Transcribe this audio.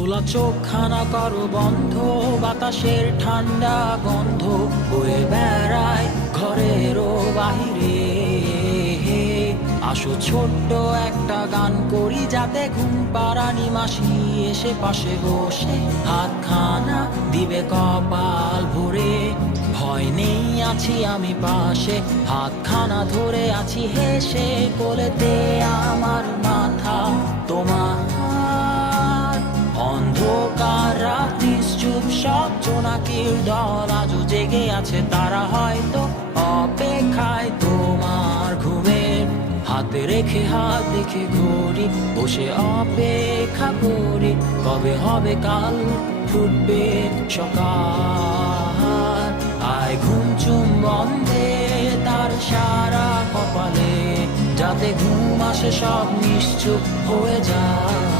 খোলা চোখখানা করো বন্ধ, বাতাসের ঠান্ডা গন্ধ বয়ে বেড়ায় ঘরেরও বাহিরে। আসো ছোট্ট একটা গান করি, যাতে ঘুম পাড়ানি মাসি এসে পাশে বসে হাতখানা দিবে কপাল ভরে। ভয় নেই, আছি আমি পাশে, হাতখানা ধরে আছি হেসে, কোলেতে আমার মাথা তোমার। অন্ধকার রাত্রি চুপ, সব জোনাকির দল আজও জেগে আছে, তারা হয়তো অপেক্ষায় তোমার ঘুমের। হাতে রেখে হাত দেখে ঘড়ি, বসে অপেক্ষা করি, কবে হবে কাল, ফুটবে সকাল। আয় ঘুম চুম বন্ধে তার সারা কপালে, যাতে ঘুম আসে সব নিশ্চুপ হয়ে যায়।